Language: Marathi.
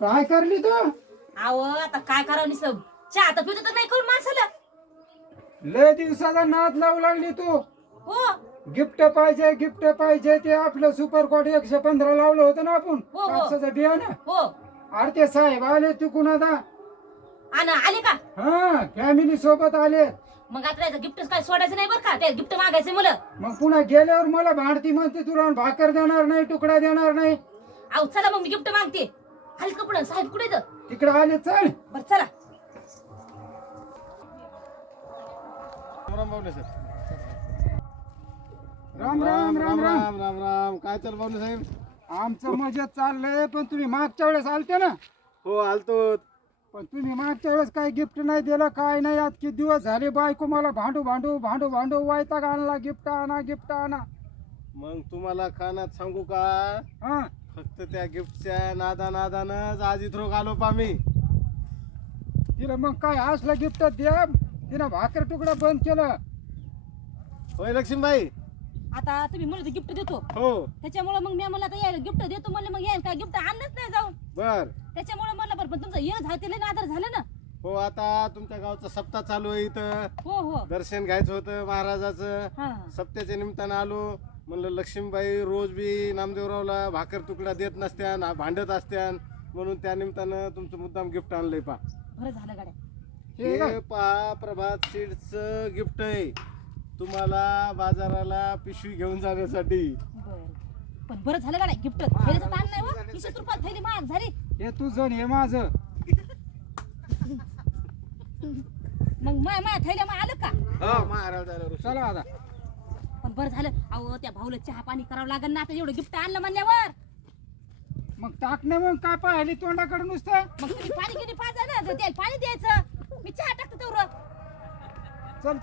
काय करली तू? आव आता काय करावं निसं चहा तर पितो तर नाही करून माणसाला. लय दिवसाचा नाद लावू लागली तू. हो गिफ्ट पाहिजे ते आपलं सुपर कोड 115 लावलं होतं ना आपण हो. कापसाचं बियाणं. हो अरे ते साहेब आले तिकून आता. आणि आले का? हा फॅमिली सोबत आले. मग आता त्याचं गिफ्ट काय सोडायचं नाही बरं का, ते गिफ्ट मागायचं मला. मग पुन्हा गेल्यावर मला भांडती म्हणते तुला भाकर देणार नाही, तुकडा देणार नाही. आव चला मग मी गिफ्ट मागते. हलकं पुढं साहेब कुठे तर तिकडे आले चल. बरं चला. राम बावले सर. राम राम राम राम. राम राम. काय चाल बावले साहेब? आमचं मजेत चाललंय, पण तुम्ही मागच्या वेळेस आलते ना. हो आलतो. पण तुम्ही मागच्या वेळेस काही गिफ्ट नाही दिलं, काय नाही. आज किती दिवस झाले बायको मला भांडू वैताग आणला. गिफ्ट आणा. मग तुम्हाला कानात सांगू का, हा फक्त त्या गिफ्टच्या नादानच आज इथं आलो पा मी. तिला मग काय असलं गिफ्ट द्या. तिनं भाकर तुकडा बंद केलं. होय लक्ष्मीबाई. आता तुम्ही म्हणलं गिफ्ट देतो, हो त्याच्यामुळे मग मी मला आता यायला गिफ्ट देतो म्हणले, मग यायला काय गिफ्ट आणलंच नाही जाऊन. बर. त्याच्यामुळे म्हणलं बरं, पण तुमचं येणं झालं ते लय नादर झालं ना. हो आता तुमच्या गावचा सप्ताह चालू आहे इथं. हो दर्शन घ्यायचं होतं महाराजाचं. हा सप्त्याच्या निमित्तानं आलो. म्हणलं लक्ष्मीबाई रोज बी नामदेवरावला भाकर तुकडा देत नसत्यान, भांडत असत्यान, म्हणून त्या निमित्तानं तुमचं मुद्दाम गिफ्ट आणलंय पा. बरं झालं गाड्या. हे का? हे पहा प्रभात सीड्सचं गिफ्ट आहे तुम्हाला बाजाराला पिशवी घेऊन जाण्यासाठी. बरं पण बरं झालं गाड्या, गिफ्ट थैलीचं ताण नाही वा. 20 रुपयाला थैली महाग झाली. हे तुझं आणि हे माझं. मग माया थैल्या मग आलं का? हो महाराज झाल्यावर. चला आता. पण बरं झालं. अहो त्या भाऊला चहा पाणी करावं लागेल ना, आता एवढं गिफ्ट आणलं म्हणल्यावर. मग टाकणे मग काय पाहिली तोंडाकडे नुसतं. मग तुम्ही पाणी किती पाजायला त्याला पाणी द्यायचं, मी चहा टाकतो तेवढं. चल